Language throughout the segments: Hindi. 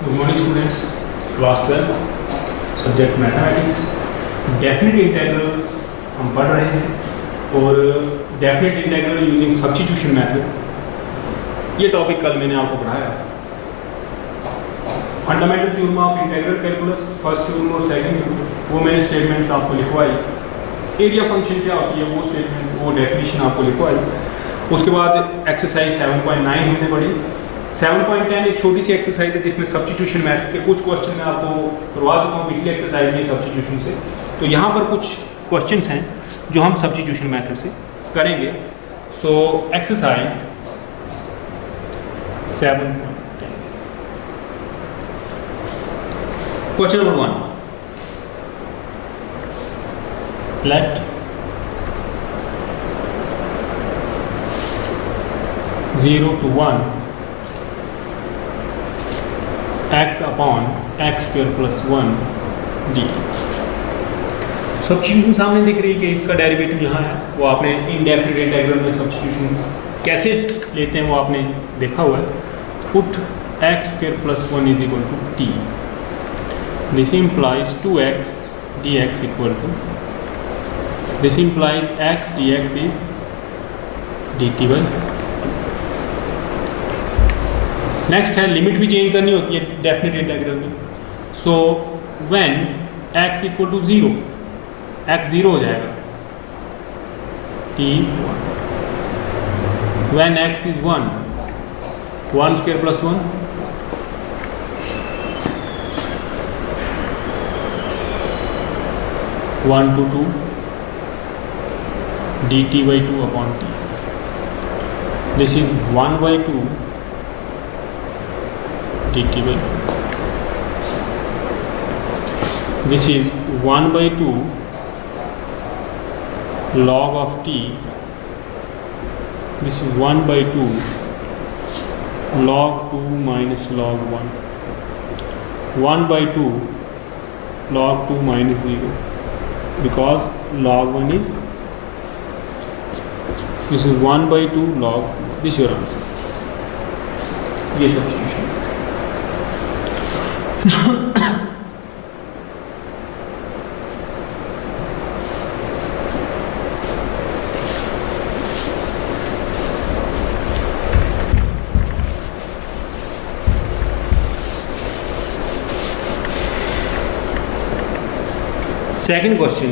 Good morning students, class 12 subject mathematics. Definite integrals हम पढ़ रहे हैं और definite integral using substitution method, ये टॉपिक कल मैंने आपको पढ़ाया। Fundamental theorem of integral calculus, first theorem और सेकंड थ्योरम, वो मैंने स्टेटमेंट्स आपको लिखवाई। एरिया फंक्शन क्या होती है वो स्टेटमेंट, वो डेफिनेशन आपको लिखवाई। उसके बाद एक्सरसाइज 7.9 हमने पढ़ी। 7.10 एक छोटी सी एक्सरसाइज है जिसमें सब्स्टिट्यूशन मेथड के कुछ क्वेश्चन मैं आपको करवा चुका हूँ पिछली एक्सरसाइज में सब्स्टिट्यूशन से। तो यहाँ पर कुछ क्वेश्चंस हैं जो हम सब्स्टिट्यूशन मेथड से करेंगे। So exercise 7.10, question number 1, let 0 to 1 x upon x square plus 1 dx। Substitution सामने दिख रही है कि इसका डेरिवेटिव यहाँ है, वो आपने इनडेफिनिट इंटीग्रल में सब्स्टिट्यूशन कैसे लेते हैं वो आपने देखा हुआ है। Put x square plus 1 is equal to t, this implies 2x dx equal to, this implies x dx is dt by। Next है लिमिट भी चेंज करनी होती है डेफिनेट इंटीग्रल में। So when x equal to 0, x 0 हो जाएगा, t is 1। When x is 1, 1 square plus 1, one to 2 dt by 2 upon t। This is 1 by 2 dt by 2। This is 1 by 2 log of t, this is 1 by 2 log 2 minus log 1, 1 by 2 log 2 minus 0, because log 1 is, this is 1 by 2 log 2, this is your answer। ये substitution. Second question,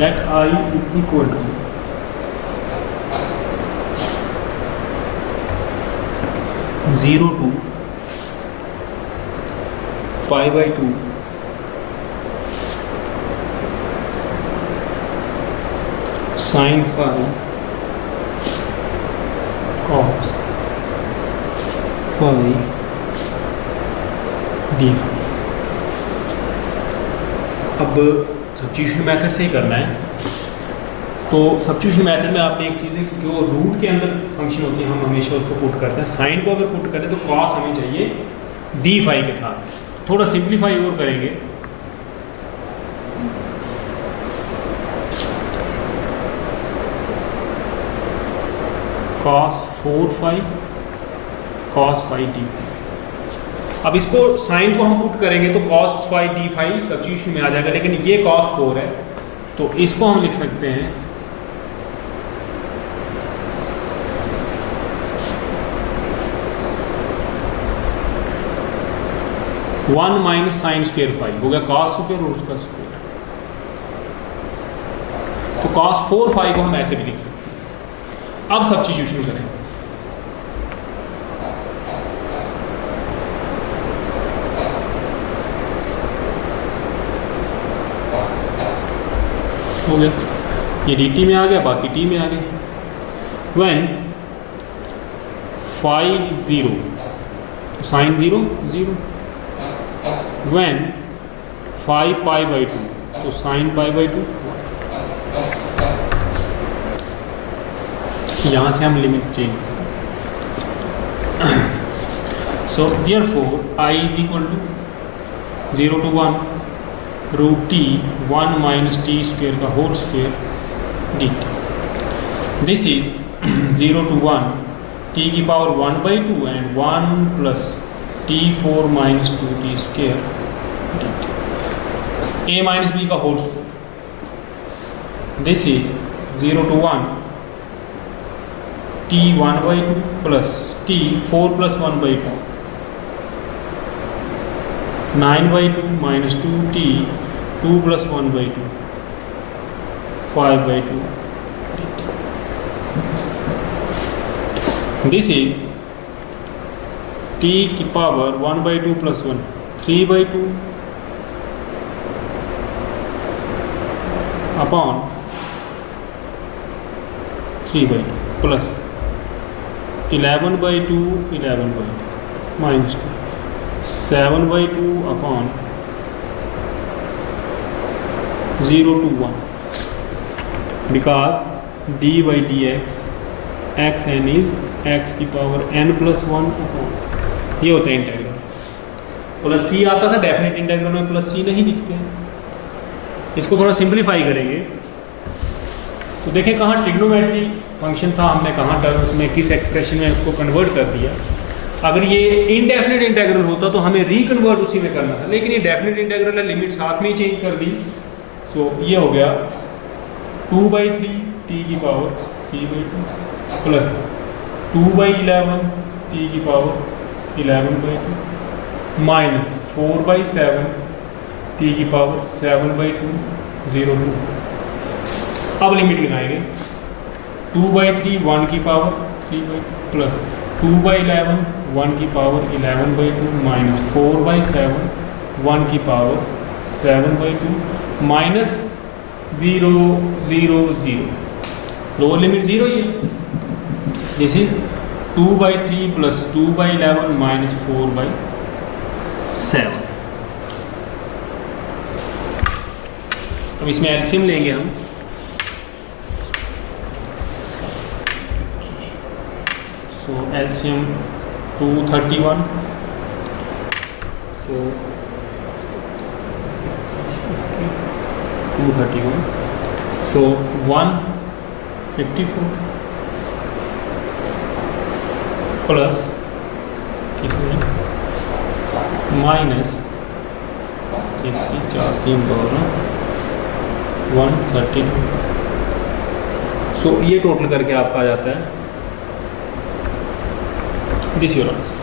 let I is equal to 0 to 5 by 2 sin phi cos phi d। अब सब्स्टिट्यूशन मेथड से ही करना है। तो सब्स्टिट्यूशन मेथड में आपने एक चीज़ है, जो रूट के अंदर फंक्शन होती है हम हमेशा उसको पुट करते हैं। साइन को अगर पुट करें तो कॉस हमें चाहिए डी फाई के साथ। थोड़ा सिंप्लीफाई और करेंगे, cos 4 phi cos phi d phi. अब इसको साइन को हम पुट करेंगे तो cos phi d phi substitution में आ जाएगा, लेकिन ये कॉस 4 है तो इसको हम लिख सकते हैं one minus sine square phi, हो गया कॉस स्क्वेयर और उसका स्क्वेयर। तो कॉस 4 फाई को हम ऐसे भी लिख सकते हैं। अब सब्स्टिट्यूशन करें, हो गया, ये dt में आ गया, बाकी t में आ गया। व्हेन फाई इज 0 तो sine 0 0, when phi pi by 2 तो साइन पाई बाई 2। यहाँ से हम limit change, so therefore i is equal to 0 to 1 root T 1 minus T square का whole square dt। This is 0 to 1 T की power 1/2 and 1 plus T 4 minus 2t square a minus B का whole square. This is 0 to 1 t 1/2 plus t 4 plus 1/2 9/2 minus 2t 2 plus 1/2 5/2. This is t की power 1/2 plus 1 3/2 upon 3/2 plus 11/2 11/2 minus 2 7/2 upon 0 to 1 because dy by dx xn is x की पावर n प्लस 1 अपॉन, ये होता है इंटेग्रल. प्लस सी आता था डेफिनेट इंटेग्रल में, प्लस सी नहीं लिखते हैं. इसको थोड़ा सिंप्लीफाई करेंगे तो देखें कहाँ ट्रिग्नोमेट्री फंक्शन था, हमने कहाँ टर्म्स में किस एक्सप्रेशन में उसको कन्वर्ट कर दिया. अगर ये इनडेफिनेट इंटेग्रल होता तो हमें रिकन्वर्ट उसी में करना था, लेकिन ये डेफिनेट इंटेग्रल है, लिमिट साथ में ही चेंज कर दी. सो ये हो गया 2/3 टी की पावर 3/2 प्लस 2/11 टी की पावर 11/2 माइनस 4/7 टी की पावर 7/2 0 2. अब लिमिट लगाएंगे 2/3 1 की पावर 3/2 प्लस 2/11 1 की पावर 11/2 माइनस 4/7 1 की पावर 7/2 माइनस 0 0 0. लोअर लिमिट 0 ही है. This is 2/3 plus 2/11 minus 4/7. अब इसमें एलसीएम लेंगे हम. सो एलसीएम 231. सो 231. सो 154 प्लस कितने माइनस 132. सो ये टोटल करके आपका आ जाता है दिस योर आंसर.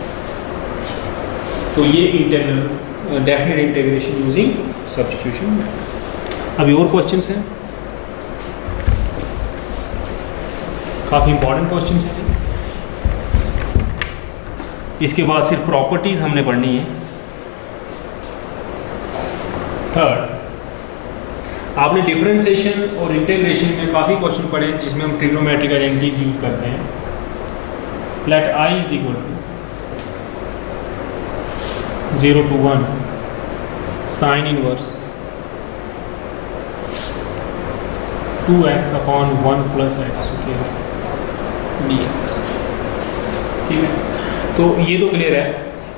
तो ये integral definite integration using substitution. अभी और क्वेश्चंस हैं, काफ़ी इंपॉर्टेंट क्वेश्चंस हैं. इसके बाद सिर्फ प्रॉपर्टीज हमने पढ़नी है. थर्ड, आपने डिफरेंशिएशन और इंटीग्रेशन में काफ़ी क्वेश्चन पढ़े हैं जिसमें हम ट्रिग्नोमेट्रिक आइडेंटिटीज यूज करते हैं. Let I is equal to 0 to 1 sine inverse 2x upon 1 plus x dx. ठीक है, तो ये तो क्लियर है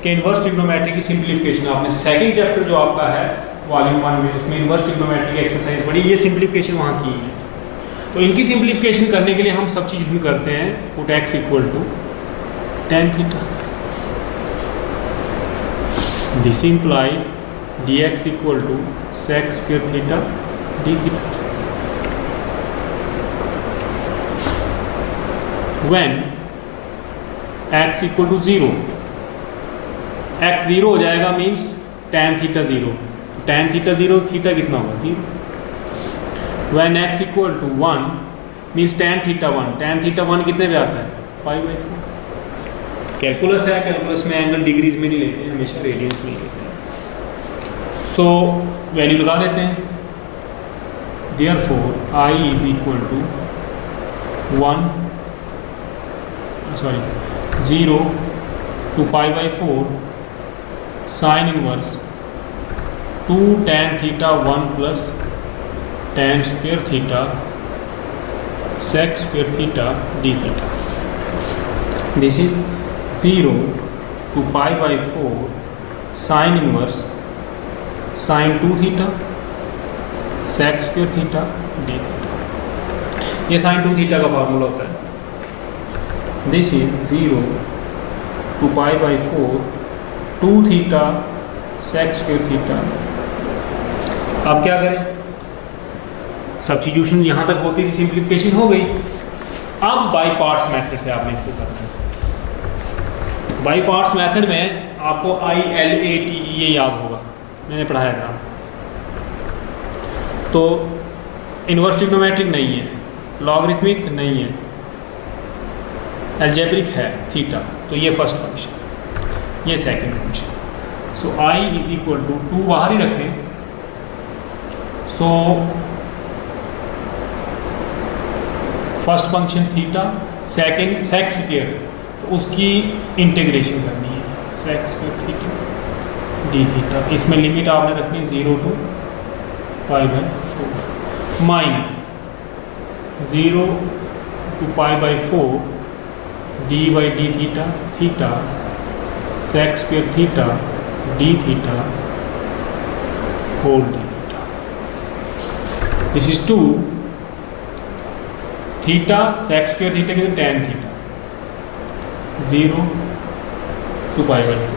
कि इनवर्स ट्रिग्नोमेट्री की सिंप्लीफिकेशन आपने सेकंड चैप्टर जो आपका है वॉल्यूम 1 में, उसमें इनवर्स ट्रिग्नोमेट्री की एक्सरसाइज पढ़ी. ये सिंप्लीफिकेशन वहाँ की है. तो इनकी सिंप्लीफिकेशन करने के लिए हम सब चीज़ भी करते हैं. Put x equal to tan theta. This implies dx equal to sec square theta d theta. When x equal to 0, x 0 हो जाएगा means tan theta 0. tan theta 0, theta कितना होगा 0. When x equal to 1 means tan theta 1. tan theta 1 कितने पे आता है 5/4. कैलकुलस है, कैलकुलस में एंगल डिग्रीज में नहीं लेते हैं, हमेशा रेडियंस में लेते हैं. सो वैल्यू लगा देते हैं. Therefore I is equal to 0 to pi/4 sine inverse 2 tan theta 1 plus tan square theta sec square theta d theta. This is 0 to pi/4 sine inverse sine 2 theta sec square theta d theta. ये साइन 2 थीटा का फार्मूला होता है. This is 0 to pi by 4 2 theta sec square theta. अब क्या करें, सब्स्टिट्यूशन यहाँ तक होती थी, सिंप्लीफिकेशन हो गई। अब बाई पार्ट्स मेथड से आपने इसको करना है। बाई पार्ट्स मेथड में आपको ILATE ये याद होगा, मैंने पढ़ाया था। तो इन्वर्स ट्रिग्नोमेट्रिक नहीं है, लॉगरिथमिक नहीं है, अलजेब्रिक है थीटा। तो ये फर्स्ट फंक्शन, ये second function. So I is equal to 2 बाहर ही रखें। So first function theta, second sec square, तो उसकी इंटीग्रेशन करनी है, sec square theta d theta. इसमें लिमिट आपने रखनी है 0 to pi by 4 minus 0 to pi by 4 d by d theta theta sec square theta d theta whole d theta. This is 2 theta sec square theta के tan theta 0 to pi by 4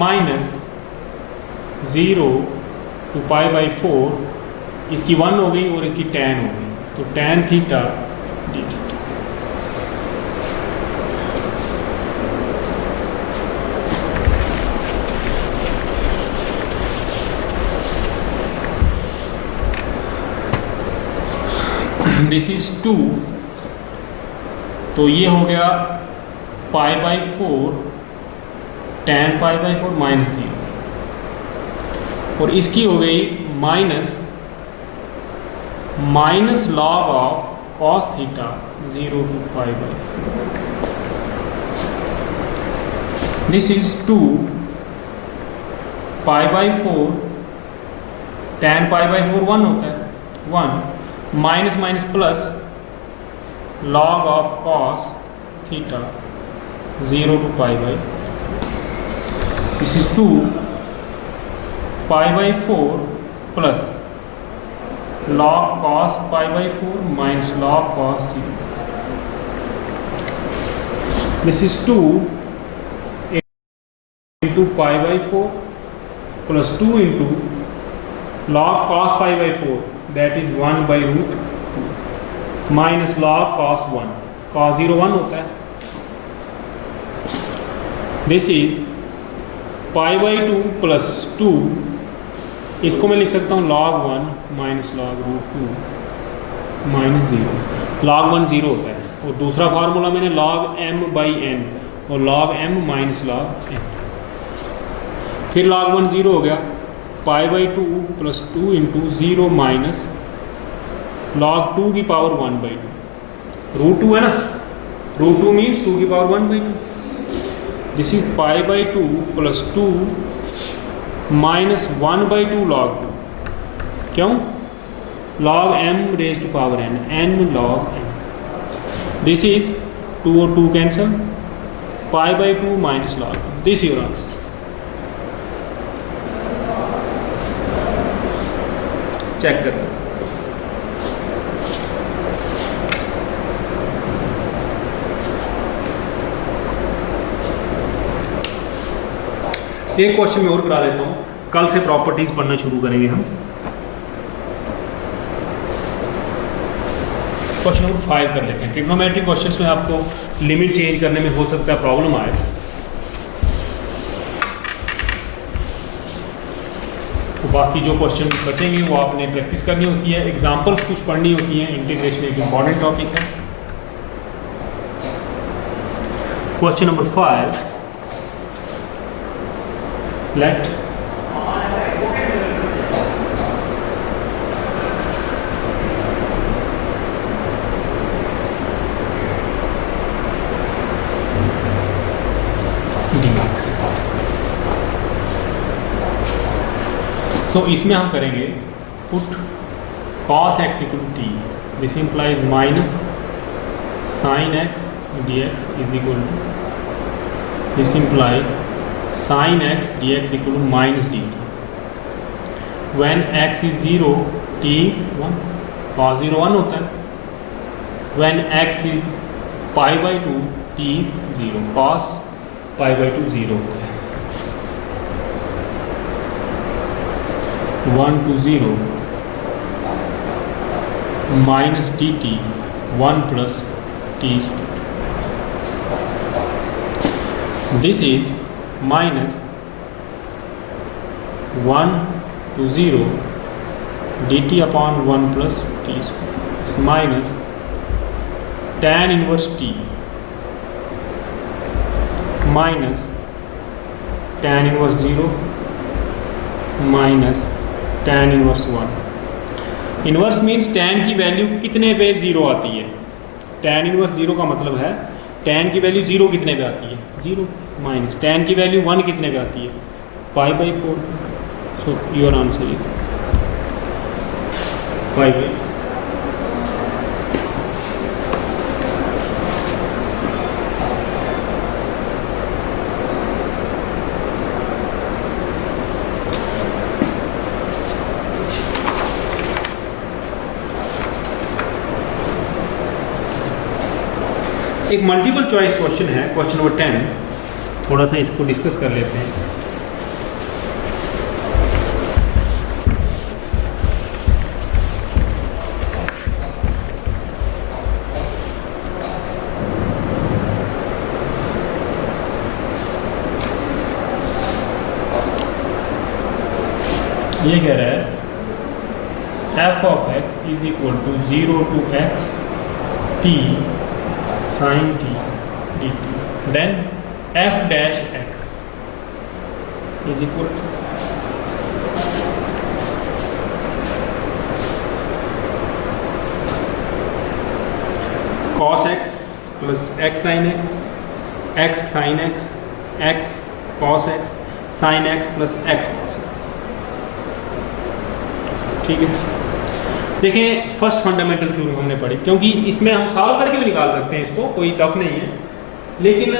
minus 0 to pi by 4, इसकी 1 हो गई और इसकी tan हो गई, तो tan theta d theta. This is 2, तो ये हो गया पाई by 4 tan pi by 4 minus 0, और इसकी हो गई minus log of cos theta 0 to pi by 4। This is 2 pi by 4 tan pi by 4 1 होता है 1 minus minus plus log of cos theta 0 to pi by. This is 2 pi by 4 plus log cos pi by 4 minus log cos 0। This is 2 into pi by 4 plus 2 into log cos pi by 4, that is 1 by root 2 minus log cos 1, cos 0 1 होता है। This is pi by 2 plus 2, इसको मैं लिख सकता हूँ log 1 minus log root 2 minus 0। log 1 0 होता है, और दूसरा फार्मूला मैंने log m बाई n और log m minus log n। फिर log 1 0 हो गया, पाई by 2 plus 2 into 0 minus log 2 की पावर 1 बाई 2, रूट 2 है ना, रूट 2 मीन्स 2 की power 1 by 2। This is pi by 2 plus 2 minus 1 by 2 log 2, क्यों log m raise to power n, n log m। This is 2 और 2 cancel, pi by 2 minus log 2। This your answer. Check कर, एक क्वेश्चन मैं और करा देता हूँ, कल से प्रॉपर्टीज पढ़ना शुरू करेंगे हम। क्वेश्चन नंबर 5 कर लेते हैं। ट्रिग्नोमेट्रिक क्वेश्चंस में आपको लिमिट चेंज करने में हो सकता है प्रॉब्लम आए, तो बाकी जो क्वेश्चन बचेंगे वो आपने प्रैक्टिस करनी होती है, एग्जांपल्स कुछ पढ़नी होती हैं। इंटीग्रेशन एक इंपॉर्टेंट टॉपिक है। Question number 5, let dx। So इसमें हम करेंगे put cos x equal to t, this implies minus sin x dx is equal to, this implies sin x dx equal to minus dt। When x is 0 t is 1, cos 0 1 होता है। When x is pi by two t zero, cos pi by two zero होता है, 1 to 0 minus D T 1 plus T square. This is minus 1 to 0 dt upon 1 plus t square minus tan inverse t minus tan inverse 0 minus tan inverse 1. Inverse means tan की वैल्यू कितने पे 0 आती है. tan इन्वर्स 0 का मतलब है tan की वैल्यू 0 कितने पे आती है, 0 माइनस tan की वैल्यू 1 कितने पे आती है, पाई by 4. So your answer is pi by. एक मल्टीपल चॉइस क्वेश्चन है, क्वेश्चन नंबर 10. थोड़ा सा इसको डिस्कस कर लेते हैं. ये कह रहा है f of x is equal to 0 to x t sin t dt, then f dash x is equal to cos x plus x sin x, x sin x, x cos x, sin x plus x cos x. ठीक है. देखिए फर्स्ट फंडामेंटल थ्योरम हमने पढ़ी, क्योंकि इसमें हम सॉल्व करके भी निकाल सकते हैं, इसको कोई टफ नहीं है. लेकिन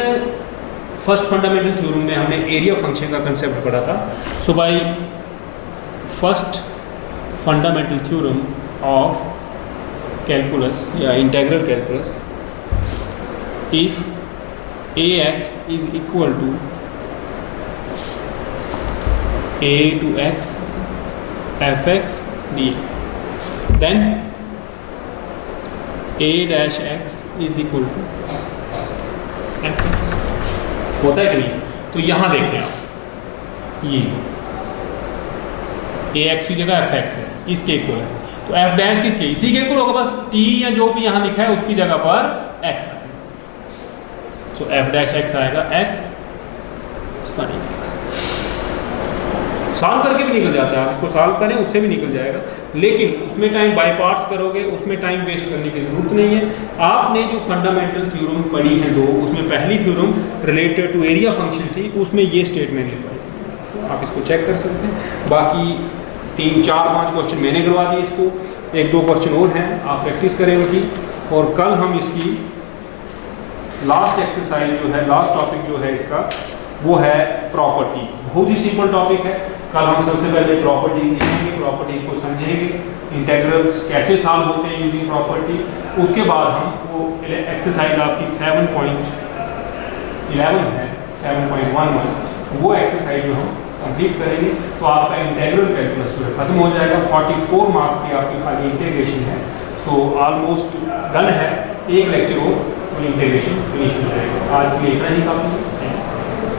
फर्स्ट फंडामेंटल थ्योरम में हमने एरिया फंक्शन का कंसेप्ट पढ़ा था. So by first fundamental theorem of calculus या integral calculus, if A X is equal to A to X F X D X, then a dash x is equal to fx. होता है कि नहीं? तो यहाँ देखें आप, ये a x की जगह f x है, इसके इक्वल है. तो f डैश किसके, इसी के इक्वल होगा, बस t या जो भी यहाँ लिखा है उसकी जगह पर x आएगा. तो f डैश x आएगा x sin x. सॉल्व करके भी निकल जाता है, आप इसको सॉल्व करें उससे भी निकल जाएगा, लेकिन उसमें टाइम बाय पार्ट्स करोगे, उसमें टाइम वेस्ट करने की जरूरत नहीं है. आपने जो फंडामेंटल थ्योरम पढ़ी है दो, उसमें पहली theorem related to area function थी, उसमें ये स्टेटमेंट लिखवाई थी. आप इसको चेक कर सकते हैं. बाकी 3, 4, 5 क्वेश्चन मैंने करवा दिए, इसको 1-2 क्वेश्चन और हैं, आप प्रैक्टिस करें उनकी. और कल हम इसकी लास्ट एक्सरसाइज जो है, लास्ट टॉपिक जो है इसका, वो है प्रॉपर्टीज. बहुत ही सिंपल टॉपिक है. कल हम सबसे पहले प्रॉपर्टीज लिखेंगे, प्रॉपर्टीज को समझेंगे, इंटीग्रल्स कैसे सॉल्व होते हैं यूजिंग प्रॉपर्टी. उसके बाद हम वो एक्सरसाइज आपकी 7.11 है, 7.11, वो एक्सरसाइज जो हम कंप्लीट करेंगे. तो आपका इंटीग्रल कैलकुलस जो है खत्म हो जाएगा. 44 मार्क्स की आपकी खाली इंटीग्रेशन है. सो ऑलमोस्ट डन है. एक लेक्चर और इंटीग्रेशन फिनिश हो जाएगा. आज के लिए इतना ही काफी है.